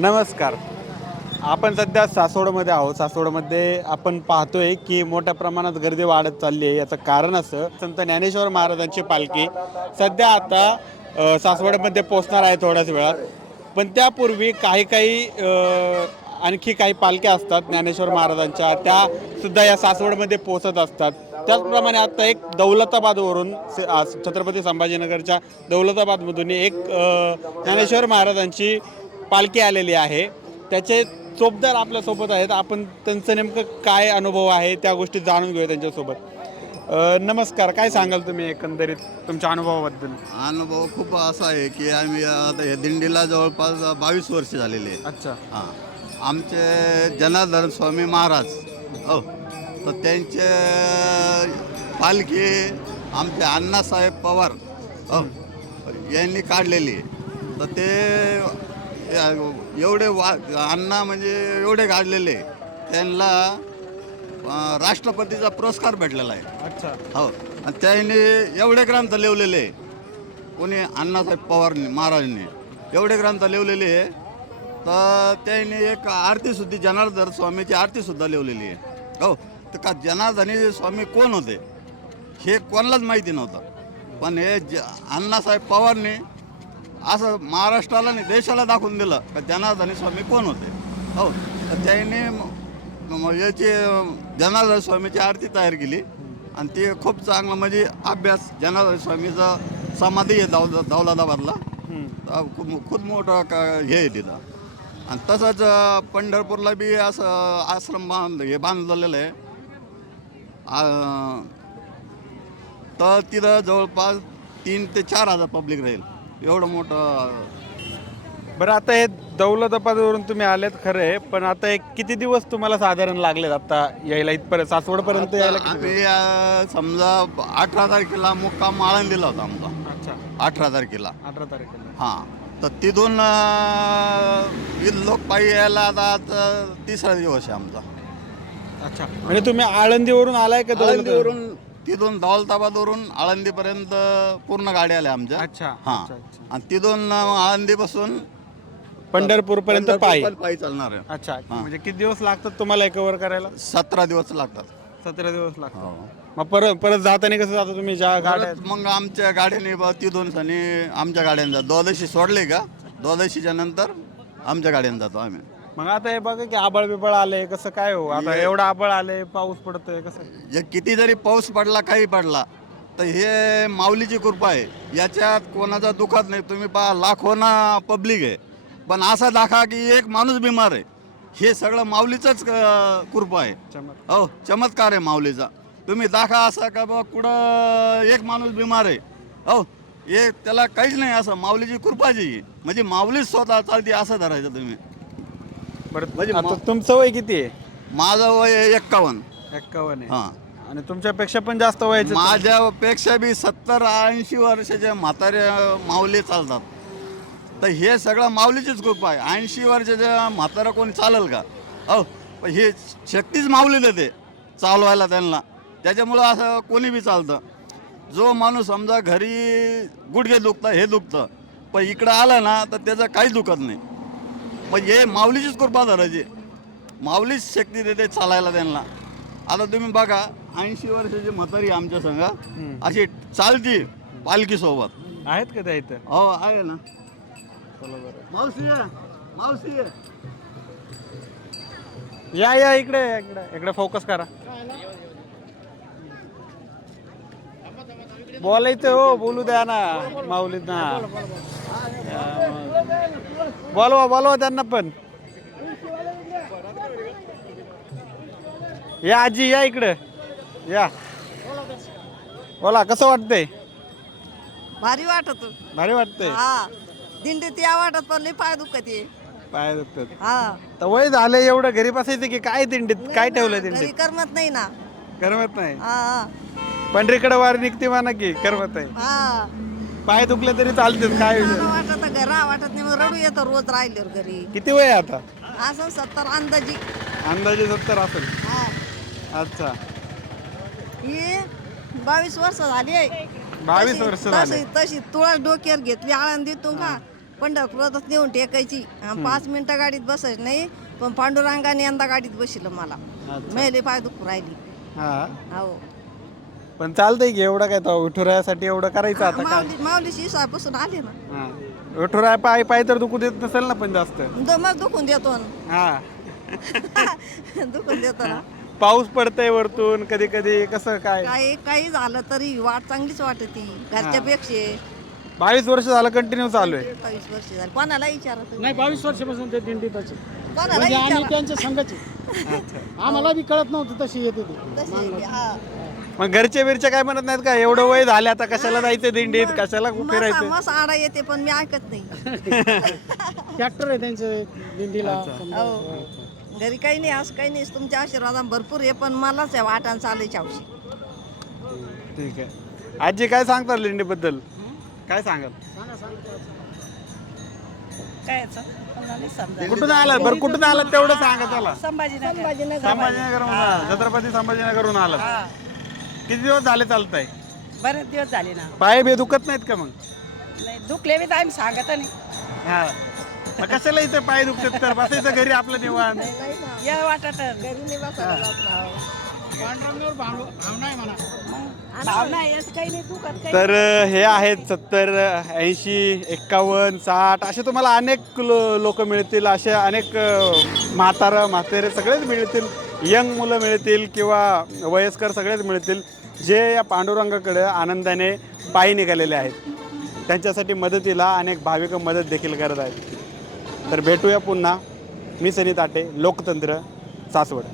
नमस्कार. आपण सध्या सासवडमध्ये आहोत. सासवडमध्ये आपण पाहतोय की मोठ्या प्रमाणात गर्दी वाढत चालली आहे. याचं कारण असं संत ज्ञानेश्वर महाराजांची पालखी सध्या आता सासवडमध्ये पोहोचणार आहे थोड्याच वेळात. पण त्यापूर्वी काही आणखी काही पालख्या असतात ज्ञानेश्वर महाराजांच्या, त्या सुद्धा या सासवडमध्ये पोहोचत असतात. त्याचप्रमाणे आता एक दौलताबादवरून छत्रपती संभाजीनगरच्या दौलताबादमधून एक ज्ञानेश्वर महाराजांची पालखी आलेली आहे. त्याचे चोपदार आपल्यासोबत आहेत. आपण त्यांचं नेमकं काय अनुभव आहे त्या गोष्टी जाणून घेऊया त्यांच्यासोबत. नमस्कार. काय सांगाल तुम्ही एकंदरीत तुमच्या अनुभवाबद्दल? अनुभव खूप असा आहे की आम्ही आता या दिंडीला जवळपास 22 वर्ष झालेली आहे. अच्छा. हां, आमचे जनार्दन स्वामी महाराज हो, तर त्यांचे पालखी आमचे अण्णासाहेब पवार हो यांनी काढलेली आहे. तर ते एवढे अण्णा म्हणजे एवढे काढलेले त्यांना राष्ट्रपतीचा पुरस्कार भेटलेला आहे. अच्छा. हो, आणि त्यांनी एवढे ग्रंथ लिहिलेले, कोणी अण्णासाहेब पवारने महाराजांनी एवढे ग्रंथ लिहिलेले आहे. तर त्यांनी एक आरतीसुद्धा जनार्दन स्वामीची आरतीसुद्धा लिहिलेली आहे. हो, तर का जनार्दनी स्वामी कोण होते हे कोणालाच माहिती नव्हतं. पण हे अण्णासाहेब पवारने असं महाराष्ट्राला आणि देशाला दाखवून दिलं का जनार्दनी स्वामी कोण होते. हो, तर त्यांनी याची जनार्दन स्वामीची आरती तयार केली आणि ते खूप चांगलं म्हणजे अभ्यास जनार्दन स्वामीचा समाधी आहे दौलताबादला. खूप मोठं हे आहे तिथं. आणि तसंच पंढरपूरला बी असं आश्रम बांधलेलं आहे. तर तिथं जवळपास 3 ते 4 हजार पब्लिक राहील, एवढं मोठं. बरं, आता हे दौलताबादवरून तुम्ही आलेत खरं आहे, पण आता एक किती दिवस तुम्हाला साधारण लागलेत आता यायला इथपर्यंत सासवडपर्यंत यायला? आम्ही समजा 18 तारखेला मुक्काम आळंदीला होता आमचा. अच्छा. 18 तारखेला. 18 तारखेला. हां, तर तिथून लोक पायी यायला आता 3रा दिवस आहे आमचा. अच्छा. म्हणजे तुम्ही आळंदीवरून आलाय का? आळंदीवरून तिथून दौलताबादवरून आळंदीपर्यंत पूर्ण गाड्या आल्या आमच्या. अच्छा. हां, अच्छा, अच्छा. आणि तिथून आळंदीपासून पंढरपूरपर्यंत पायी. पायी चालणार आहे. अच्छा. म्हणजे किती दिवस लागतात तुम्हाला कव्हर करायला? 17 दिवस लागतात. 17 दिवस लागतात. हो. मग परत जाताना कसं जाता तुम्ही ज्या गाड्या? परत मग आमच्या गाड्याने तिथून सनी आमच्या गाड्याने जातो. द्वादशी सोडले का द्वादशीच्या नंतर आमच्या गाड्याने जातो आम्ही. मग आता हे बघा की आबळ बिबळ आले, कसं काय हो आता? एवढा आबळ आले, पाऊस पडतोय, कसं? किती जरी पाऊस पडला काही पडला तर हे माऊलीची कृपा आहे. याच्यात कोणाचा दुखत नाही. तुम्ही पहा, लाखोना पब्लिक आहे, पण असा दाखवा की एक माणूस बिमार आहे. हे सगळं माऊलीचंच कृपा आहे. हो, चमत्कार आहे माऊलीचा. तुम्ही दाखवा असा का बा कुठं एक माणूस बिमार आहे, हो, हे त्याला काहीच नाही, असं माऊलीची कृपाची आहे. म्हणजे माऊलीच स्वतः चालते असं धरायचं तुम्ही. बरं, म्हणजे आता तुमचं वय किती आहे? माझं वय आहे 51. 51 आहे. हां, आणि तुमच्यापेक्षा पण जास्त वयाचे? माझ्यापेक्षा बी 70-80 वर्षाच्या म्हाताऱ्या माऊली चालतात. तर हे सगळं माऊलीचीच कृपा आहे. 80 वर्षाच्या म्हातारा कोणी चालेल का? हो, पण हे शक्तीच माऊली देते चालवायला त्यांना. त्याच्यामुळं असं कोणी बी चालतं. जो माणूस समजा घरी गुडघे दुखतं, हे दुखतं, पण इकडं आलं ना तर त्याचं काहीच दुखत नाही. पण हे माऊलीचीच कृपा धरायची. माऊलीच शक्ती देते चालायला त्यांना. आता तुम्ही बघा, 80 वर्षाची म्हातारी आमच्या संघ अशी चालती पालखीसोबत. आहेत का त्या इथं? हो, आहे ना. चला बरं. मावशी आहे, मावशी आहे. या इकडे इकडे इकडे फोकस करा. बोलायचं हो, बोलू द्या ना माऊलीत ना. बोलवा त्यांना पण. या आजी, या इकडे या. बोला, कसं वाटतंय? भारी वाटत. भारी वाटतंय. हा, दिंडीत या वाटत पण लई पाय दुखत आहे. पाय दुखतात. हा, तर वय झालंय एवढं, घरी बसायचं की काय? दिंडीत काय ठेवलंय घरी दिंडीत? करमत नाही ना. करमत नाही. हा पंढरीकडे वारी निघते म्हणा की करमत आहे. हा, पाय दुखले तरी चालतेच, काय मला वाटत घरा वाटत नाही, मग रडू येतं रोज राहिल्यावर घरी. किती वय आहे आता? असं 70 अंदाजी. अंदाजे 70 असेल. हा, अच्छा. ही 22 वर्ष झाली आहे. 22 वर्ष झाले. तशी तुळस डोक्यावर घेतली आळंदीतून का पंढरपुरातच नेऊन टेकायची 5 मिनिटं गाडीत बसायची नाही. पण पांडुरंगाने यंदा गाडीत बसलं मला. मैले पाय दुखू राहिली. हा हो पण चालतंय की एवढं काय तो विठुरायासाठी एवढं करायचं आता काय. माऊलीशी बसून आले ना. हा विठुराया पाय पाय तर दुखू देत नसेल ना पण जास्त. मग दुखून देतो ना. हा दुखून देतो ना. पाऊस पडतंय वरतून कधी कधी कसं काय. काही झालं तरी वाट चांगलीच वाटते घरच्यापेक्षा. 22 वर्ष झालं कंटिन्यू चालू आहे. 22 वर्ष झाली. कोणाला विचारत नाही 22 वर्षापासून ते दिंडीतच आहे. कोणाला म्हणजे आम्ही विचारा. त्यांच्या संघाचे. आम्हाला बी कळत नव्हतं तशी येते ते. तशी आहे ती, हा. मग घरचे बिरचे काय म्हणत नाहीत का एवढं वय झाले आता कशाला जायचं दिंडीत कशाला फिरायचं. मस आडा येते पण मी ऐकत नाही. ट्रॅक्टर आहे त्यांचं दिंडीला. समजा. हो. घरी काही नाही असं काही नाही. तुमच्या आशीर्वादा भरपूर आहे पण मलाच आहे वाटाण चालायची हौशी. ठीक आहे आजी काय सांगतात दिंडीबद्दल काय सांगाल. काय कुठून आलात बरं कुठून आलात तेवढं सांगा त्याला. संभाजीनगर संभाजीनगरहून छत्रपती संभाजीनगरहून आलात. किती दिवस झाले चालताय. बरेच दिवस झाले ना. पाय बे दुखत नाहीत का मग. नाही दुखले बी तर आम्ही सांगत नाही. हा मग कशाला इथे पाय दुखतात तर बसायचं घरी आपलं निवांत. या वाटत घरी नाही बसायला जात ना. पांडुरंगावर भावना आहे म्हणा. भावना आहे असं काही नाही दुखत काही. तर हे आहेत 70, 80, 51, 60 असे तुम्हाला अनेक लोक मिळतील. असे अनेक म्हातारे सगळेच मिळतील. यंग मुलं मिळतील किंवा वयस्कर सगळेच मिळतील जे या पांडुरंगाकडे आनंदाने पायी निघालेले आहेत. त्यांच्यासाठी मदतीला अनेक भाविक मदत देखील करत आहेत. तर भेटूया पुन्हा. मी सनी ताटे, लोकतंत्र, सासवड.